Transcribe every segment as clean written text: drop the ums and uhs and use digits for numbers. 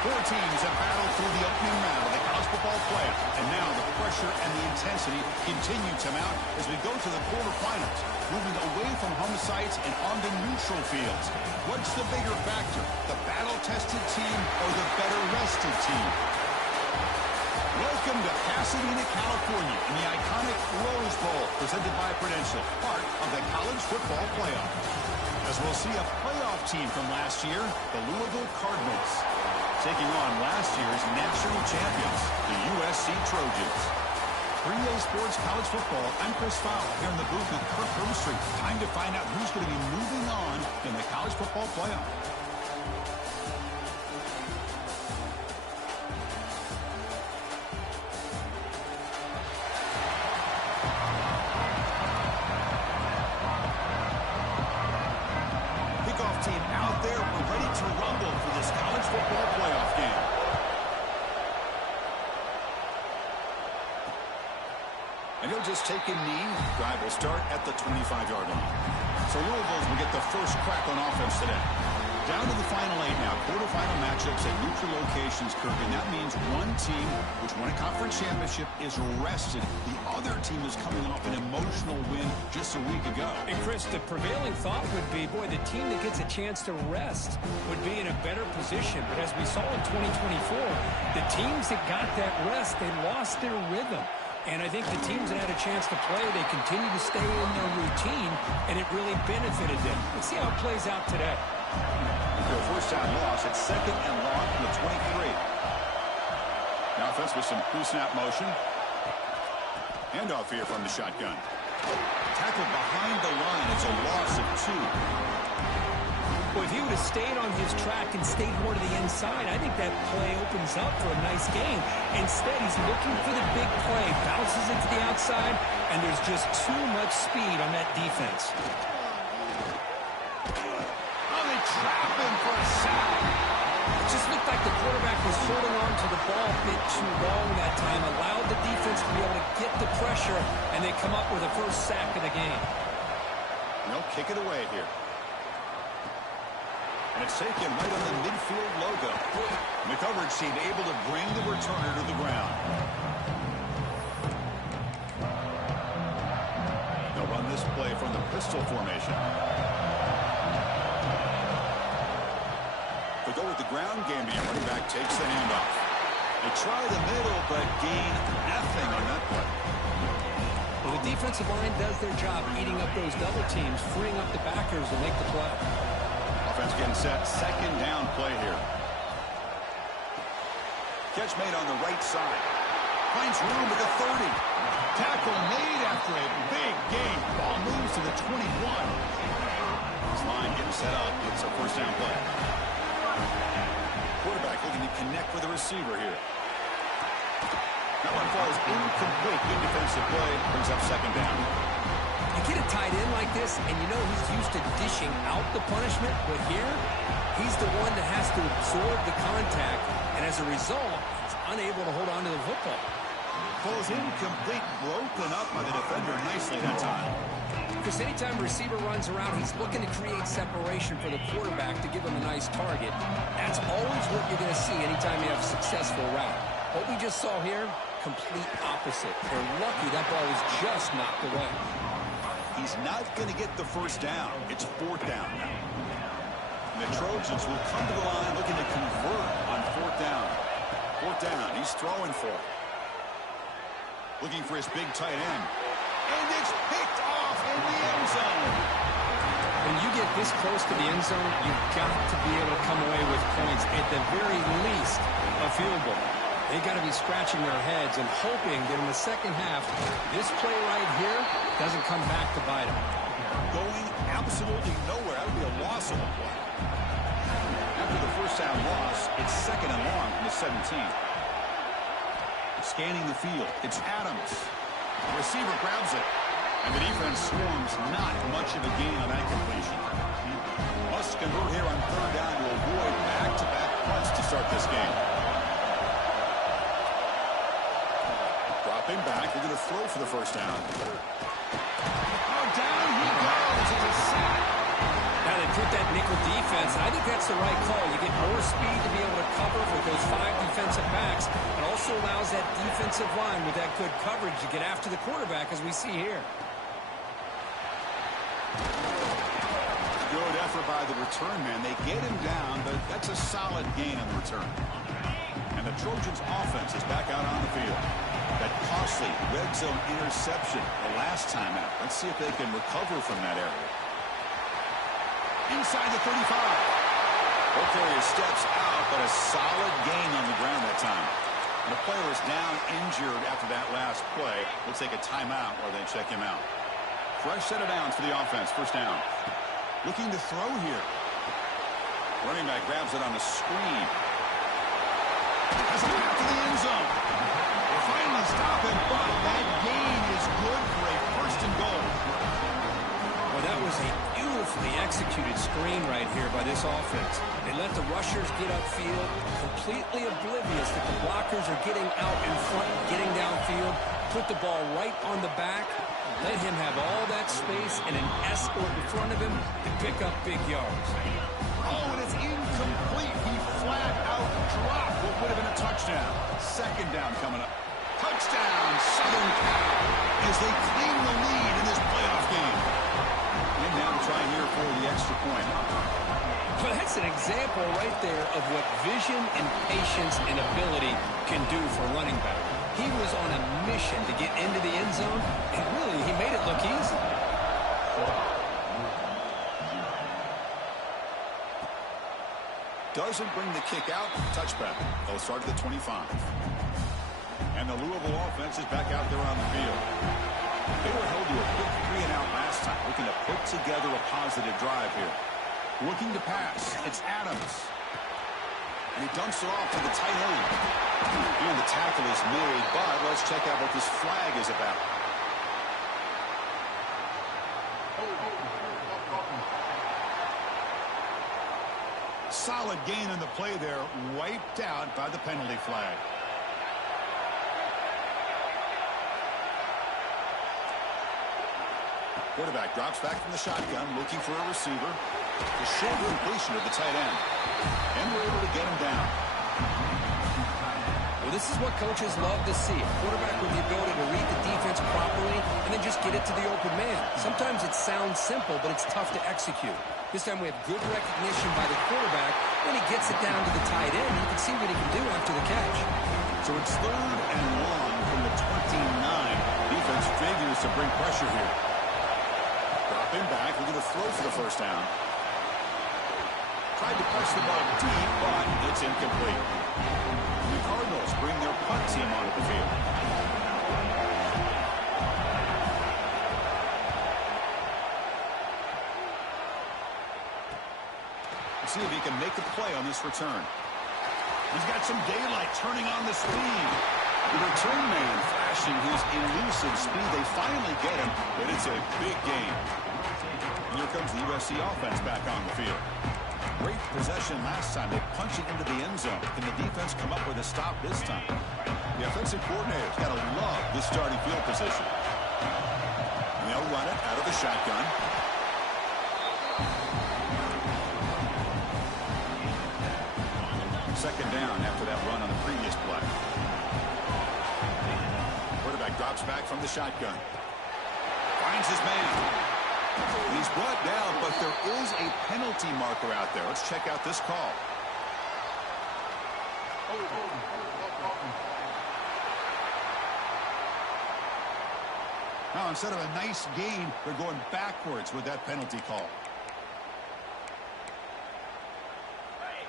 Four teams have battled through the opening round of the college football playoff, and now the pressure and the intensity continue to mount as we go to the quarterfinals, moving away from home sites and onto neutral fields. What's the bigger factor, the battle-tested team or the better-rested team? Welcome to Pasadena, California, in the iconic Rose Bowl, presented by Prudential, part of the college football playoff. As we'll see a playoff team from last year, the Louisville Cardinals, taking on last year's national champions, the USC Trojans. 3A Sports College Football, I'm Chris Fowler here in the booth with Kirk Herbstreit. Time to find out who's going to be moving on in the college football playoff. Kickoff team out there. We're ready to rumble for this college football playoff game. And he'll just take a knee. Drive will start at the 25-yard line. So Louisville will get the first crack on offense today. Down to the final 8 now. Quarterfinal matchups at neutral locations, Kirk. And that means one team, which won a conference championship, is rested. The other team is coming off an emotional win just a week ago. And Chris, the prevailing thought would be, boy, the team that gets a chance to rest would be in a better position. But as we saw in 2024, the teams that got that rest, they lost their rhythm. And I think the teams that had a chance to play, they continue to stay in their routine, and it really benefited them. Let's see how it plays out today. After a first down loss, it's second and long from the 23. Now offense with some pre-snap motion. Handoff here from the shotgun. Tackled behind the line. It's a loss of 2. Well, if he would have stayed on his track and stayed more to the inside, I think that play opens up for a nice game. Instead, he's looking for the big play, bounces it to the outside, and there's just too much speed on that defense. Oh, they trap him for a sack. It just looked like the quarterback was holding on to the ball a bit too long that time, allowed the defense to be able to get the pressure, and they come up with a first sack of the game. They'll kick it away here. And it's taken right on the midfield logo. The coverage team able to bring the returner to the ground. They'll run this play from the pistol formation. They go with the ground game. The running back takes the handoff. They try the middle, but gain nothing on that play. Well, the defensive line does their job eating up those double teams, freeing up the backers to make the play. Offense getting set. Second down play here. Catch made on the right side. Finds room at the 30. Tackle made after a big gain. Ball moves to the 21. This line getting set up. It's a first down play. Quarterback looking to connect with the receiver here. That one falls incomplete. Good defensive play. Brings up second down. You get a tight end like this, and you know he's used to dishing out the punishment, but here, he's the one that has to absorb the contact, and as a result, he's unable to hold on to the football. Falls incomplete, broken up by the defender nicely that time. Because anytime a receiver runs around, he's looking to create separation for the quarterback to give him a nice target. That's always what you're going to see anytime you have a successful route. What we just saw here, complete opposite. They're lucky that ball was just knocked away. He's not going to get the first down. It's fourth down now. And the Trojans will come to the line looking to convert on fourth down. Fourth down. He's throwing for it. Looking for his big tight end. And it's picked off in the end zone. When you get this close to the end zone, you've got to be able to come away with points. At the very least, a field goal. They've got to be scratching their heads and hoping that in the second half, this play right here doesn't come back to bite them. Going absolutely nowhere. That would be a loss of a play. After the first down loss, it's second and long from the 17. Scanning the field. It's Adams. The receiver grabs it. And the defense swarms. Not much of a gain on that completion. Must convert here on third down to avoid back-to-back punts to start this game. Dropping back. They're going to throw for the first down. Oh, down he goes. It's a sack. Now they put that nickel defense defense, and I think that's the right call. You get more speed to be able to cover with those 5 defensive backs. It also allows that defensive line with that good coverage to get after the quarterback, as we see here. Good effort by the return man. They get him down, but that's a solid gain on the return. And the Trojans' offense is back out on the field. That costly red zone interception the last time out. Let's see if they can recover from that area. Inside the 35. Okoye steps out, but a solid gain on the ground that time. And the player is down injured after that last play. We'll take a timeout while they check him out. Fresh set of downs for the offense. First down. Looking to throw here. Running back grabs it on the screen. Has a path to the end zone. They finally stop it, but that gain is good for a first and goal. Well, that was a beautifully executed screen right here by this offense. They let the rushers get upfield, completely oblivious that the blockers are getting out in front, getting downfield, put the ball right on the back, let him have all that space and an escort in front of him to pick up big yards. Oh, and it's incomplete. He flat out dropped what would have been a touchdown. Second down coming up. Touchdown, Southern Cal, as they claim the lead in this playoff game. And now to try here for the extra point. Well, that's an example right there of what vision and patience and ability can do for a running back. He was on a mission to get into the end zone, and really, he made it look easy. Doesn't bring the kick out. Touchback. They'll start at the 25. And the Louisville offense is back out there on the field. They were held to a quick 3-and-out last time, looking to put together a positive drive here. Looking to pass. It's Adams. And he dumps it off to the tight end. And the tackle is made, but let's check out what this flag is about. Solid gain on the play there, wiped out by the penalty flag. Quarterback drops back from the shotgun, looking for a receiver. The short completion of the tight end. And we're able to get him down. Well, this is what coaches love to see. A quarterback with the ability to read the defense properly and then just get it to the open man. Sometimes it sounds simple, but it's tough to execute. This time we have good recognition by the quarterback. Then he gets it down to the tight end. You can see what he can do after the catch. So it's 3rd and long from the 29. Defense figures to bring pressure here. Dropping back, looking to throw for the first down. Tried to press the ball deep, but it's incomplete. The Cardinals bring their punt team onto the field. Let's see if he can make a play on this return. He's got some daylight turning on the speed. The return man flashing his elusive speed. They finally get him, but it's a big game. And here comes the USC offense back on the field. Great possession last time. They punch it into the end zone. Can the defense come up with a stop this time? The offensive coordinator's got to love this starting field position. And they'll run it out of the shotgun. Second down after that run on the previous play. Quarterback drops back from the shotgun. Finds his man. He's brought down, but there is a penalty marker out there. Let's check out this call. Now, instead of a nice gain, they're going backwards with that penalty call.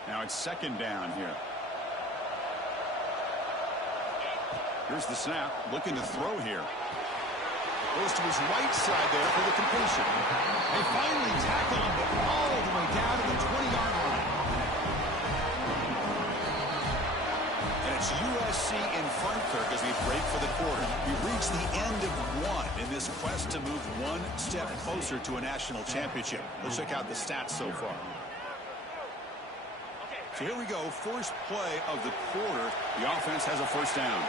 Now it's second down here. Here's the snap, looking to throw here. Goes to his right side there for the completion. They finally tackle him all the way down to the 20-yard line. And it's USC in front, Kirk, as we break for the quarter. We've reached the end of one in this quest to move one step closer to a national championship. Let's check out the stats so far. So here we go, first play of the quarter. The offense has a first down.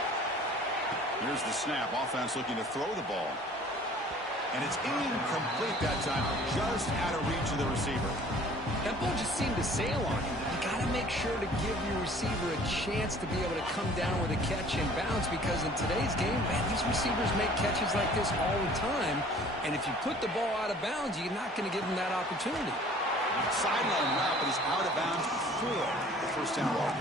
Here's the snap. Offense looking to throw the ball. And it's incomplete that time, just out of reach of the receiver. That ball just seemed to sail on him. You got to make sure to give your receiver a chance to be able to come down with a catch and bounce, because in today's game, man, these receivers make catches like this all the time. And if you put the ball out of bounds, you're not going to give them that opportunity. Sideline route, but he's out of bounds before the first down mark.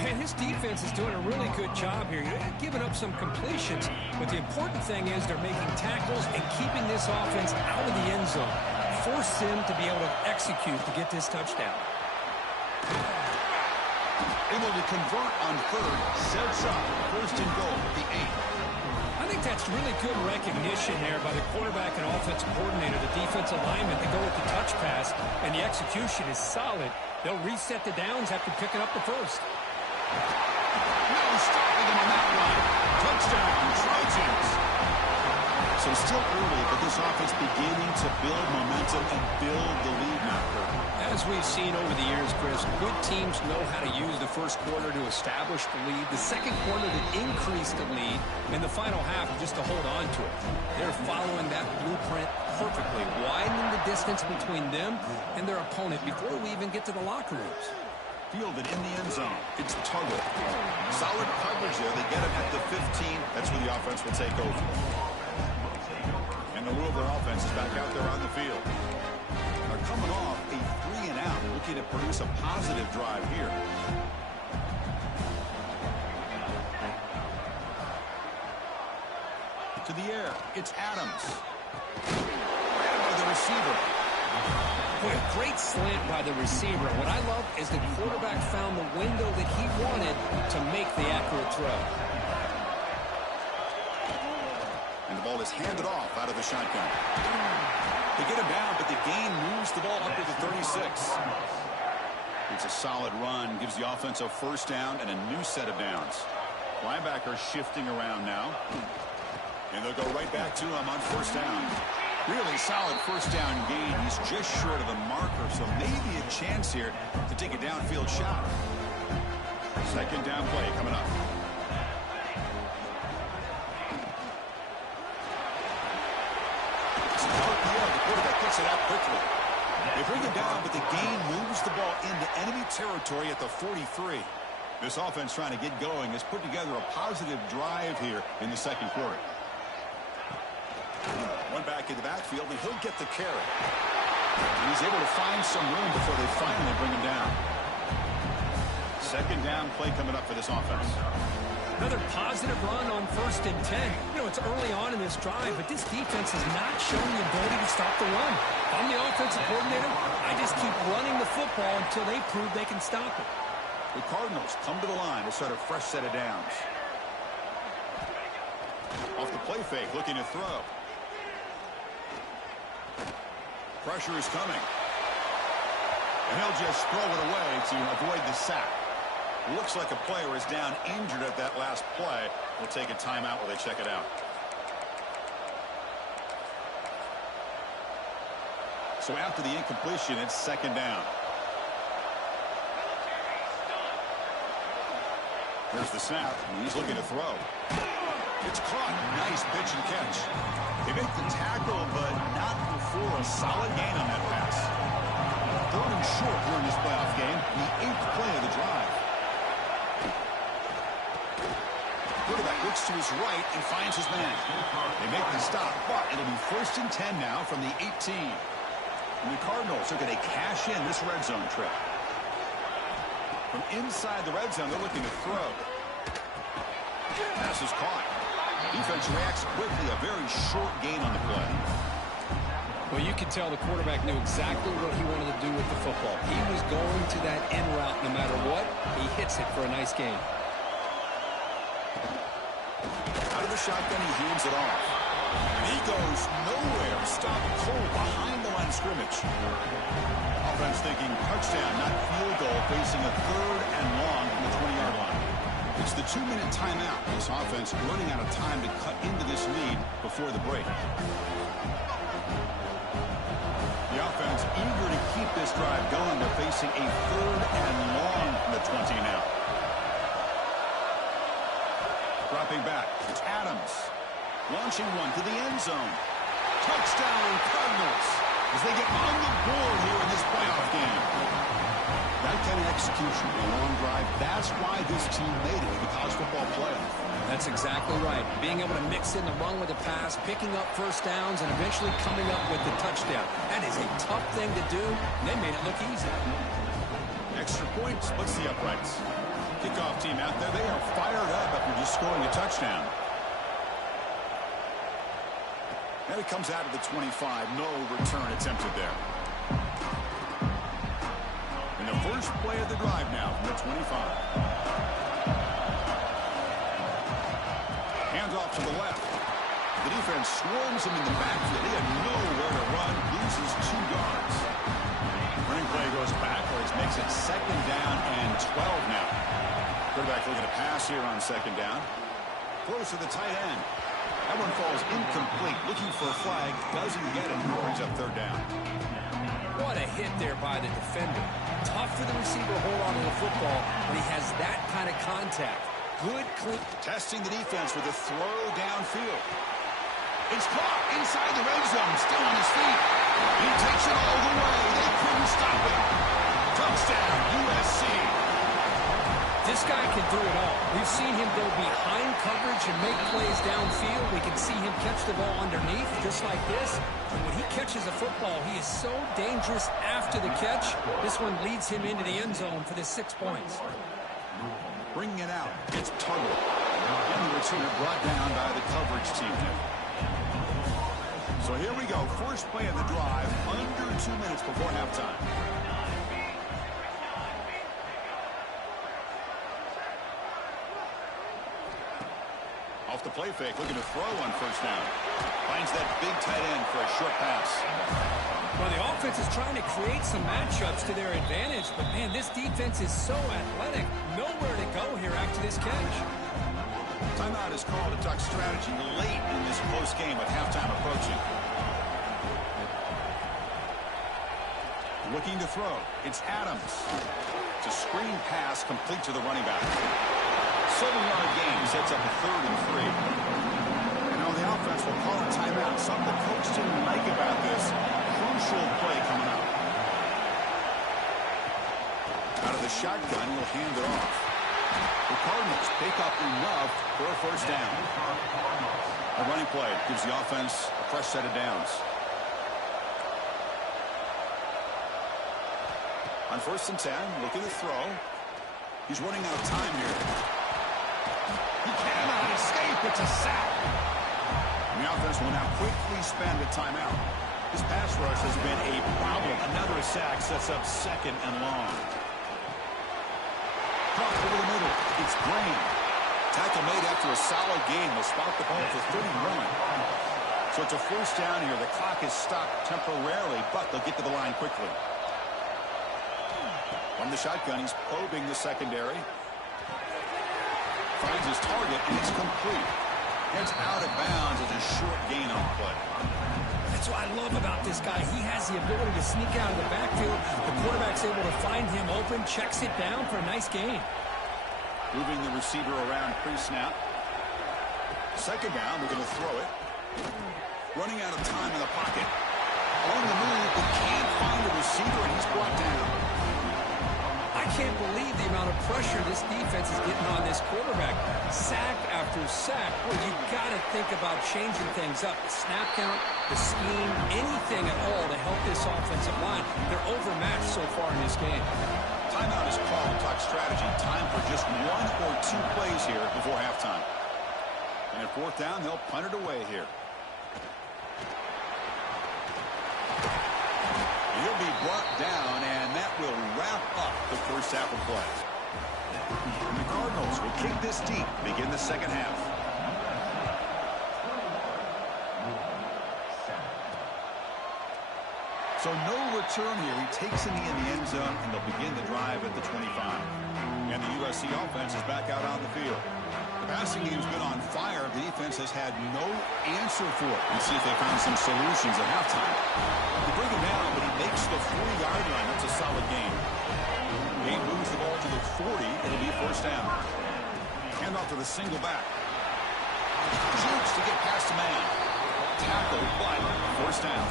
And his defense is doing a really good job here. They're giving up some completions, but the important thing is they're making tackles and keeping this offense out of the end zone. Force them to be able to execute to get this touchdown. Able to convert on third, sets up first and goal at the 8. I think that's really good recognition there by the quarterback and offensive coordinator, the defensive lineman, to go with the touch pass, and the execution is solid. They'll reset the downs after picking up the first. No stopping him on that line. Touchdown, Trojans. So still early, but this offense beginning to build momentum and build the lead now, Kurt. As we've seen over the years, Chris, good teams know how to use the first quarter to establish the lead, the second quarter to increase the lead, and the final half just to hold on to it. They're following that blueprint perfectly, widening the distance between them and their opponent before we even get to the locker rooms. Fielded in the end zone. It's Tuggle. Solid coverage there. They get him at the 15. That's where the offense will take over. And the Louisville offense is back out there on the field. They're coming off a 3-and-out, looking to produce a positive drive here. To the air. It's Adams. Right by the receiver. Boy, a great slant by the receiver. What I love is the quarterback found the window that he wanted to make the accurate throw. And the ball is handed off out of the shotgun. They get him down, but the gain moves the ball up to the 36. It's a solid run, gives the offense a first down and a new set of downs. Linebacker shifting around now. And they'll go right back to him on first down. Really solid first down gain. He's just short of the marker, so maybe a chance here to take a downfield shot. Second down play coming up. It's the quarterback gets it out quickly. They bring it down, but the gain moves the ball into enemy territory at the 43. This offense trying to get going has put together a positive drive here in the second quarter. One back in the backfield, and he'll get the carry. And he's able to find some room before they finally bring him down. Second down play coming up for this offense. Another positive run on 1st and 10. You know, it's early on in this drive, but this defense has not shown the ability to stop the run. If I'm the offensive coordinator, I just keep running the football until they prove they can stop it. The Cardinals come to the line to start a fresh set of downs. Off the play fake, looking to throw. Pressure is coming. And he'll just throw it away to avoid the sack. Looks like a player is down injured at that last play. We'll take a timeout while they check it out. So after the incompletion, it's second down. There's the snap, and he's looking to throw. It's caught. Nice pitch and catch. They make the tackle, but not before a solid gain on that pass. Third and short here in this playoff game, the 8th play of the drive. Quarterback looks to his right and finds his man. They make the stop, but it'll be 1st and 10 now from the 18. And the Cardinals are going to cash in this red zone trip. From inside the red zone, they're looking to throw. Pass is caught. Defense reacts quickly, a very short gain on the play. Well, you could tell the quarterback knew exactly what he wanted to do with the football. He was going to that end route no matter what. He hits it for a nice gain. Out of the shotgun, he hands it off. And he goes nowhere. Stop cold behind the line of scrimmage. Offense thinking touchdown, not field goal, facing a 3rd and long from the 20-yard line. It's the 2-minute timeout. This offense running out of time to cut into this lead before the break. The offense eager to keep this drive going. They're facing a 3rd and long from the 20 now. Dropping back, it's Adams. Launching one to the end zone. Touchdown, Cardinals, as they get on the board here in this playoff game. That kind of execution, a long drive, that's why this team made it in the college football playoff. That's exactly right. Being able to mix in the run with the pass, picking up first downs, and eventually coming up with the touchdown. That is a tough thing to do, and they made it look easy. Extra points splits the uprights. Kickoff team out there, they are fired up after just scoring a touchdown. And it comes out of the 25. No return attempted there. And the first play of the drive now from the 25. Hands off to the left. The defense swarms him in the backfield. He had nowhere to run. Loses 2 yards. Running play goes backwards. Makes it 2nd down and 12 now. Quarterback looking to pass here on 2nd down. Close to the tight end. That one falls incomplete. Looking for a flag. Doesn't get it. Brings up 3rd down. What a hit there by the defender. Tough for the receiver to hold on to the football when he has that kind of contact. Good, clean. Testing the defense with a throw downfield. It's caught inside the red zone. Still on his feet. He takes it all the way. They couldn't stop him. Touchdown, USC. This guy can do it all. We've seen him go behind coverage and make plays downfield. We can see him catch the ball underneath, just like this. And when he catches a football, he is so dangerous after the catch. This one leads him into the end zone for the 6 points. Bringing it out. It's Tuttle. And the returner brought down by the coverage team here. So here we go. First play of the drive. Under 2 minutes before halftime. Off the play fake, looking to throw on 1st down. Finds that big tight end for a short pass. Well, the offense is trying to create some matchups to their advantage, but, man, this defense is so athletic. Nowhere to go here after this catch. Timeout is called to talk strategy late in this close game with halftime approaching. Looking to throw. It's Adams. It's a screen pass complete to the running back. 7-yard gain sets up a 3rd and 3. And now the offense will call a timeout. Something the coach didn't like about this. Crucial play coming up. Out of the shotgun, he'll hand it off. The Cardinals pick up enough for a 1st down. A running play gives the offense a fresh set of downs. On 1st and 10, looking to throw. He's running out of time here. He cannot escape. It's a sack. And the offense will now quickly spend a timeout. This pass rush has been a problem. Another sack sets up 2nd and long. Cross over the middle. It's Green. Tackle made after a solid game. They'll spot the ball for 31. So it's a 1st down here. The clock is stopped temporarily, but they'll get to the line quickly. From the shotgun, he's probing the secondary. Finds his target, and it's complete. Gets out of bounds as a short gain on the play. That's what I love about this guy. He has the ability to sneak out of the backfield. The quarterback's able to find him open, checks it down for a nice gain. Moving the receiver around pre-snap. 2nd down, they're going to throw it. Running out of time in the pocket. On the move, but can't find the receiver, and he's brought down. I can't believe the amount of pressure this defense is getting on this quarterback. Sack after sack. Well, you got to think about changing things up. The snap count, the scheme, anything at all to help this offensive line. They're overmatched so far in this game. Timeout is called to talk strategy. Time for just 1 or 2 plays here before halftime. And at 4th down, they'll punt it away here. He'll be brought down, and that will wrap up the 1st half of play. And the Cardinals will kick this deep, begin the 2nd half. So no return here. He takes it in the end zone, and they'll begin the drive at the 25. And the USC offense is back out on the field. The passing game's been on fire. The defense has had no answer for it. Let's see if they found some solutions at halftime. They bring him down, but he makes the 4-yard line. That's a solid gain. He moves the ball to the 40. It'll be 1st down. Hand off to the single back. Shoots to get past the man. Tackle, but first down.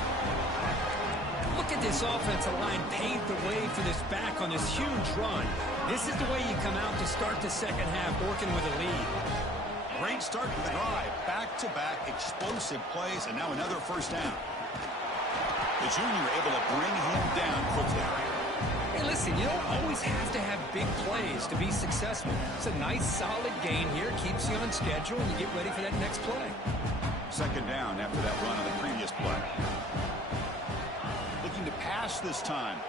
Look at this offensive line paved the way for this back on this huge run. This is the way you come out to start the second half, working with a lead. Great start to the drive. Back-to-back explosive plays, and now another first down. The junior able to bring him down quickly. Hey, listen, you don't always have to have big plays to be successful. It's a nice, solid gain here. Keeps you on schedule, and you get ready for that next play. Second down after that run on the previous play. Looking to pass this time.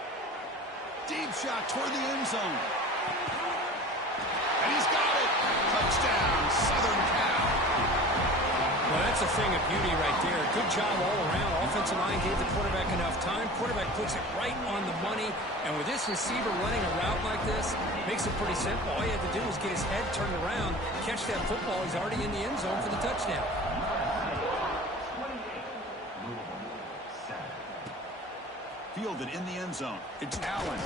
Deep shot toward the end zone. And he's got it. Touchdown, Southern Cal. Well, that's a thing of beauty right there. Good job all around. Offensive line gave the quarterback enough time. Quarterback puts it right on the money. And with this receiver running a route like this, makes it pretty simple. All you have to do is get his head turned around, catch that football. He's already in the end zone for the touchdown. Fielded in the end zone. It's Allen.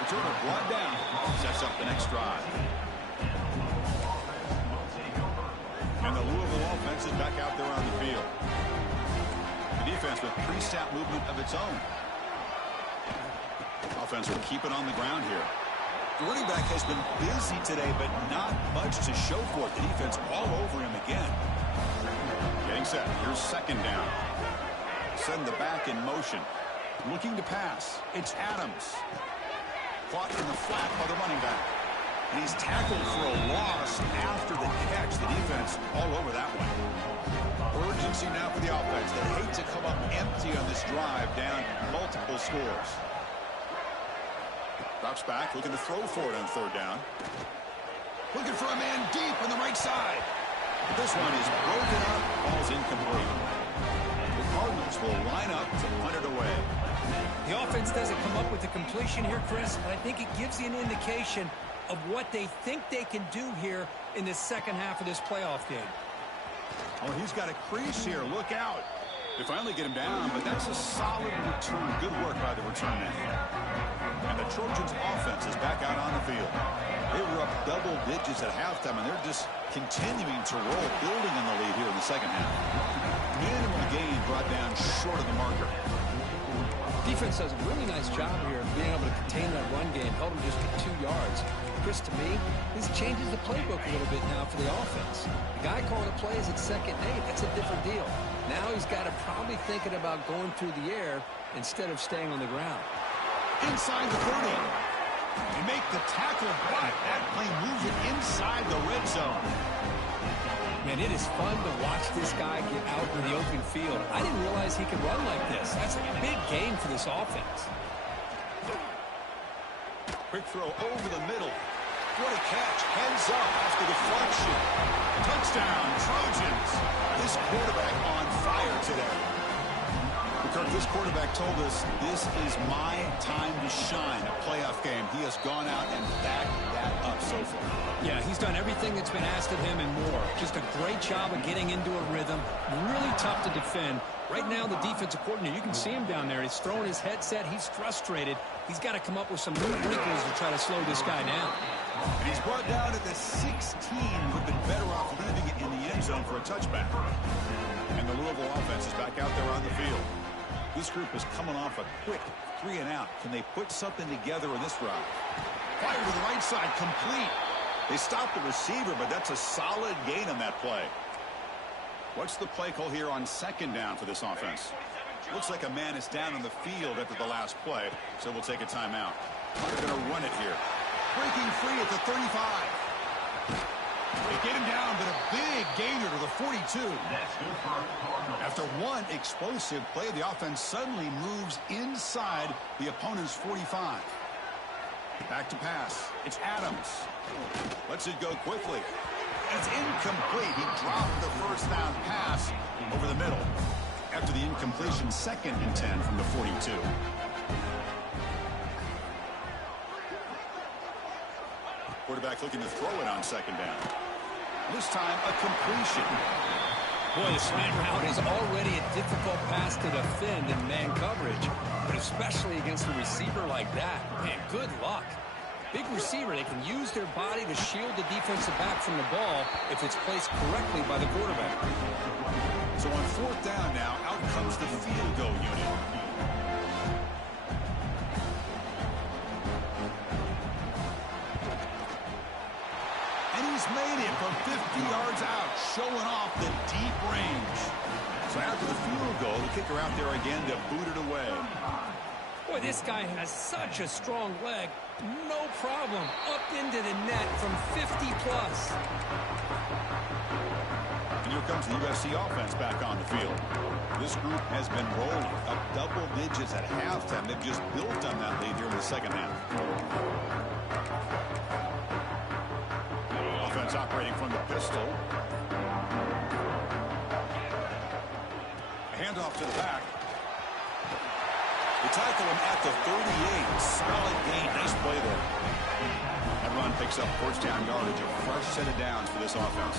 Returner brought down. Sets up the next drive. And the Louisville offense is back out there on the field. The defense with pre-snap movement of its own. Offense will keep it on the ground here. The running back has been busy today, but not much to show for it. The defense all over him again. Getting set. Here's second down. Send the back in motion. Looking to pass. It's Adams. Caught in the flat by the running back. And he's tackled for a loss after the catch. The defense all over that one. Urgency now for the offense. They hate to come up empty on this drive, down multiple scores. Drops back, looking to throw for it on third down. Looking for a man deep on the right side. This one is broken up. Ball's incomplete. The Cardinals will line up to punt it away. The offense doesn't come up with the completion here, Chris, but I think it gives you an indication of what they think they can do here in the second half of this playoff game. Oh, he's got a crease here. Look out. They finally get him down, but that's a solid return. Good work by the return man. And the Trojans' offense is back out on the field. They were up double digits at halftime, and they're just continuing to roll, building on the lead here in the second half. Minimal gain brought down short of the marker. Defense does a really nice job here of being able to contain that run game, held him just to 2 yards. Chris, to me, this changes the playbook a little bit now for the offense. The guy calling the plays at 2nd and 8, that's a different deal. Now he's got to probably thinking about going through the air instead of staying on the ground. Inside the 30. They make the tackle, but that play moves it inside the red zone. Man, it is fun to watch this guy get out in the open field. I didn't realize he could run like this. That's a big game for this offense. Quick throw over the middle. What a catch. Heads up after deflection. Touchdown, Trojans. This quarterback on fire today. Kirk, this quarterback told us this is my time to shine. A playoff game. He has gone out and backed that up so far. Yeah, he's done everything that's been asked of him and more. Just a great job of getting into a rhythm. Really tough to defend. Right now, the defensive coordinator, you can see him down there. He's throwing his headset. He's frustrated. He's got to come up with some new wrinkles to try to slow this guy down. And he's brought down at the 16. Would have been better off leaving it in the end zone for a touchback. And the Louisville offense is back out there on the field. This group is coming off a quick 3 and out. Can they put something together in this drive? Fire to the right side, complete. They stopped the receiver, but that's a solid gain on that play. What's the play call here on second down for this offense? Looks like a man is down on the field after the last play, so we'll take a timeout. They're going to run it here. Breaking free at the 35. They get him down, but a big gainer to the 42. After one explosive play, the offense suddenly moves inside the opponent's 45. Back to pass. It's Adams. Lets it go quickly. It's incomplete. He dropped the first down pass over the middle. After the incompletion, 2nd and 10 from the 42. Quarterback looking to throw it on second down. This time, a completion. Boy, the slant route is already a difficult pass to defend in man coverage, but especially against a receiver like that. Man, good luck. Big receiver, they can use their body to shield the defensive back from the ball if it's placed correctly by the quarterback. So on fourth down now, out comes the field goal unit. And he's made it from 50 yards out, showing off the deep range. So after the field goal, the kicker out there again to boot it away. Boy, this guy has such a strong leg. No problem. Up into the net from 50-plus. And here comes the USC offense back on the field. This group has been rolling up double digits at halftime. They've just built on that lead here in the second half. Offense operating from the pistol. A handoff to the back. They tackle him at the 38. Solid gain. Nice play there. That run picks up first down yardage. A fresh set of downs for this offense.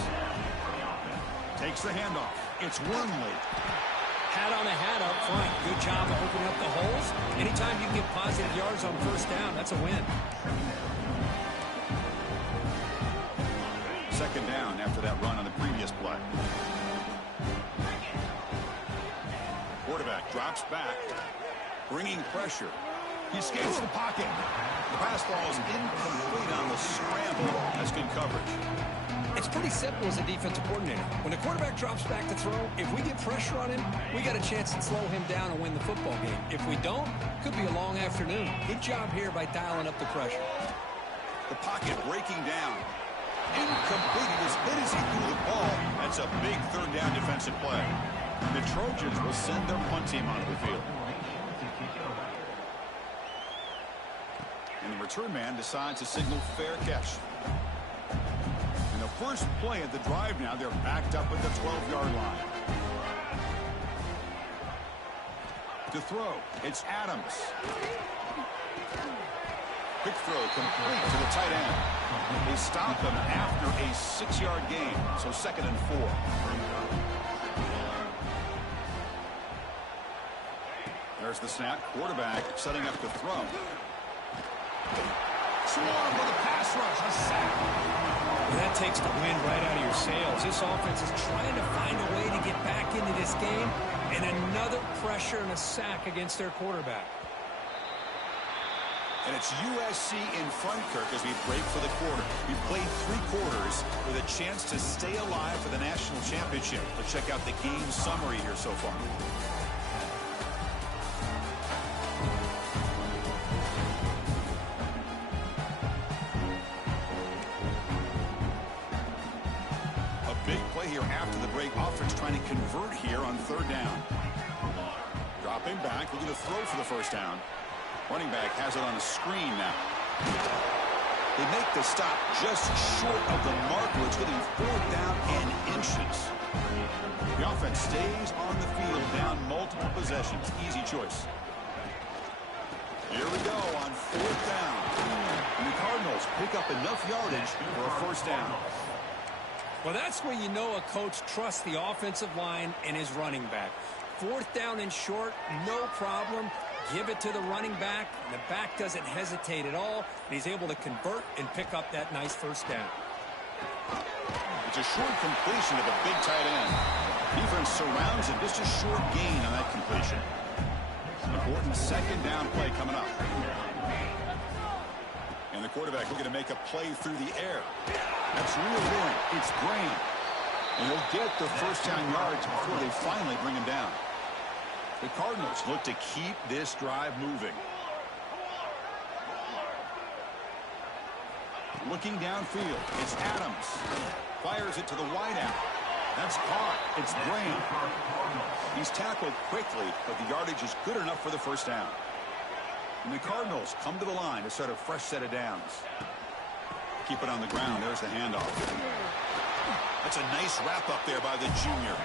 Takes the handoff. It's Wormley. Hat on a hat up front. Good job of opening up the holes. Anytime you can get positive yards on first down, that's a win. Second down after that run on the previous play. Quarterback drops back, bringing pressure. He escapes the pocket. The pass falls incomplete on the scramble. That's good coverage. It's pretty simple as a defensive coordinator. When the quarterback drops back to throw, if we get pressure on him, we got a chance to slow him down and win the football game. If we don't, could be a long afternoon. Good job here by dialing up the pressure. The pocket breaking down. Incomplete. He was hit as he threw the ball. That's a big third down defensive play. The Trojans will send their punt team onto the field. And the return man decides to signal fair catch. And the first play of the drive now, they're backed up at the 12-yard line. To throw, it's Adams. Quick throw complete to the tight end. They stop him after a 6-yard gain, so 2nd and 4. There's the snap. Quarterback setting up the throw. Swarm with a pass rush. A sack. That takes the wind right out of your sails. This offense is trying to find a way to get back into this game, and another pressure and a sack against their quarterback. And it's USC in front, Kirk, as we break for the quarter. We've played 3 quarters with a chance to stay alive for the national championship. Let's check out the game summary here so far. A big play here after the break. Offense trying to convert here on 3rd down. Dropping back, looking to throw for the first down. Running back has it on a screen now. They make the stop just short of the marker. It's getting 4th down and inches. The offense stays on the field down multiple possessions. Easy choice. Here we go on 4th down. And the Cardinals pick up enough yardage for a first down. Well, that's where you know a coach trusts the offensive line and his running back. 4th down and short, no problem. Give it to the running back. The back doesn't hesitate at all. And he's able to convert and pick up that nice first down. It's a short completion to the big tight end. Defense surrounds it. Just a short gain on that completion. Important 2nd down play coming up. And the quarterback looking to make a play through the air. That's reeled in. It's Graham. And he'll get the first down yards before they finally bring him down. The Cardinals look to keep this drive moving. Looking downfield, it's Adams. Fires it to the wideout. That's caught. It's Graham. He's tackled quickly, but the yardage is good enough for the first down. And the Cardinals come to the line to start a fresh set of downs. Keep it on the ground. There's the handoff. That's a nice wrap up there by the junior.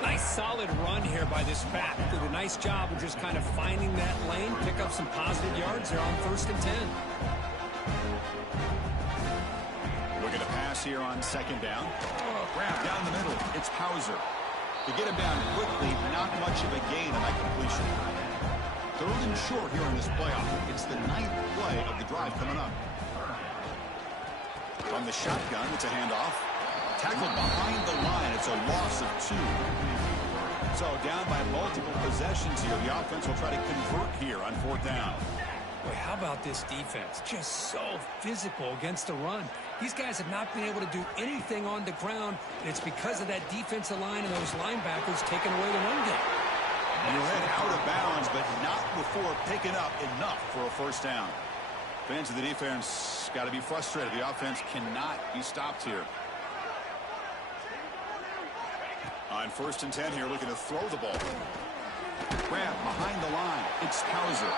Nice solid run here by this back. Did a nice job of just kind of finding that lane, pick up some positive yards there on 1st and 10. Looking to pass here on 2nd down. Grab down the middle. It's Hauser. To get him down quickly, not much of a gain on that completion. 3rd and short here in this playoff. It's the 9th play of the drive coming up. From the shotgun, it's a handoff. Tackled behind the line. It's a loss of 2. So down by multiple possessions here. The offense will try to convert here on 4th down. Boy, how about this defense? Just so physical against the run. These guys have not been able to do anything on the ground, and it's because of that defensive line and those linebackers taking away the run game. You're head out of bounds, but not before picking up enough for a 1st down. Fans of the defense got to be frustrated. The offense cannot be stopped here. On 1st and 10 here, looking to throw the ball. Grab behind the line. It's Hauser.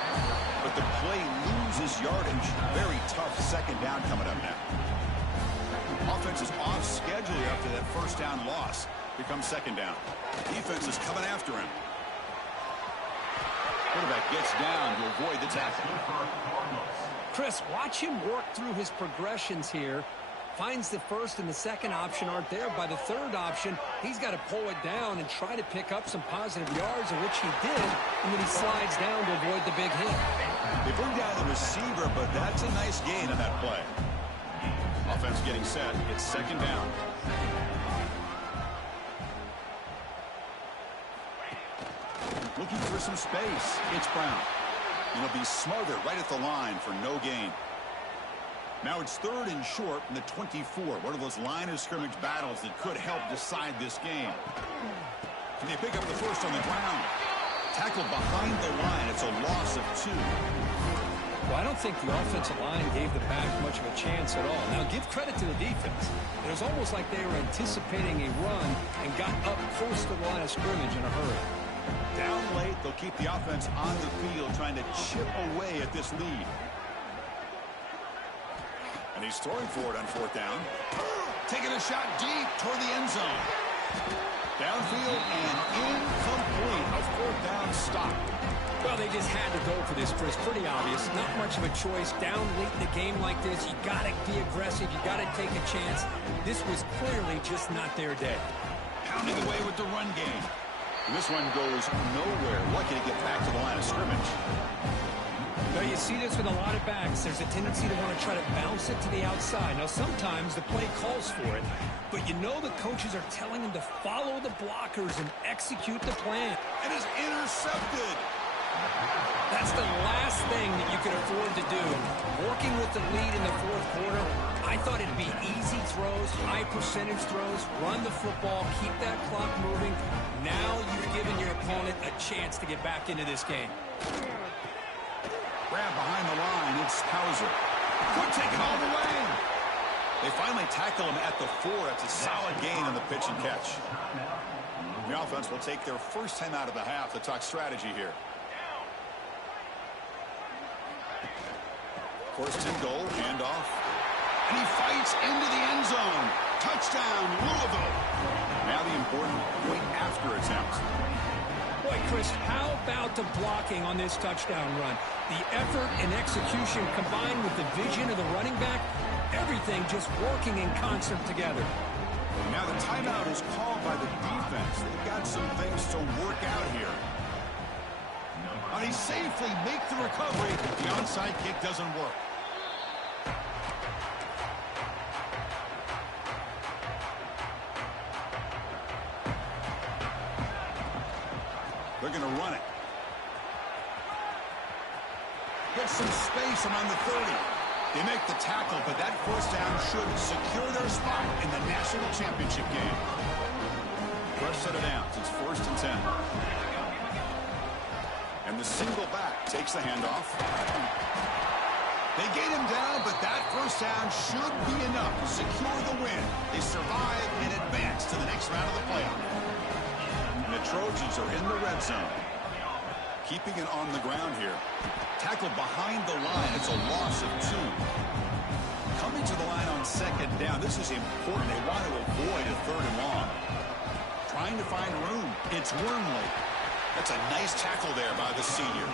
But the play loses yardage. Very tough 2nd down coming up now. Offense is off schedule after that 1st down loss. Here comes 2nd down. Defense is coming after him. Quarterback gets down to avoid the tackle. Chris, watch him work through his progressions here. Finds the 1st and the 2nd option aren't there. By the 3rd option, he's got to pull it down and try to pick up some positive yards, which he did, and then he slides down to avoid the big hit. They bring down the receiver, but that's a nice gain on that play. Offense getting set. It's 2nd down. Looking for some space. It's Brown. And he'll be smothered right at the line for no gain. Now it's 3rd and short from the 24. One of those line of scrimmage battles that could help decide this game. Can they pick up the 1st on the ground? Tackled behind the line. It's a loss of 2. Well, I don't think the offensive line gave the back much of a chance at all. Now, give credit to the defense. It was almost like they were anticipating a run and got up close to the line of scrimmage in a hurry. Down late, they'll keep the offense on the field trying to chip away at this lead. And he's throwing for it on 4th down. Taking a shot deep toward the end zone. Downfield and incomplete. A 4th down stop. Well, they just had to go for this, Chris. Pretty obvious. Not much of a choice. Down late in the game like this, you got to be aggressive. You got to take a chance. This was clearly just not their day. Pounding away with the run game. And this one goes nowhere. Lucky to get back to the line of scrimmage. Now, you see this with a lot of backs. There's a tendency to want to try to bounce it to the outside. Now, sometimes the play calls for it, but you know the coaches are telling them to follow the blockers and execute the plan. And is intercepted. That's the last thing that you could afford to do. Working with the lead in the 4th quarter, I thought it'd be easy throws, high percentage throws, run the football, keep that clock moving. Now you've given your opponent a chance to get back into this game. Grab behind the line. It's Hauser. Could take it all the way. They finally tackle him at the 4. It's a solid gain on the pitch and catch. The offense will take their 1st time out of the half to talk strategy here. 1st and goal, handoff. And he fights into the end zone. Touchdown, Louisville. Now the important point after attempt. Boy, Chris, how about the blocking on this touchdown run? The effort and execution combined with the vision of the running back, everything just working in concert together. Now the timeout is called by the defense. They've got some things to work out here. And they safely make the recovery. The onside kick doesn't work. They're going to run it. Get some space around the 30. They make the tackle, but that 1st down should secure their spot in the national championship game. Fresh set of downs. It's 1st and 10. And the single back takes the handoff. They get him down, but that 1st down should be enough to secure the win. They survive and advance to the next round of the playoff. And the Trojans are in the red zone. Keeping it on the ground here. Tackled behind the line. It's a loss of 2. Coming to the line on 2nd down. This is important. They want to avoid a 3rd and long. Trying to find room. It's Wormley. That's a nice tackle there by the senior.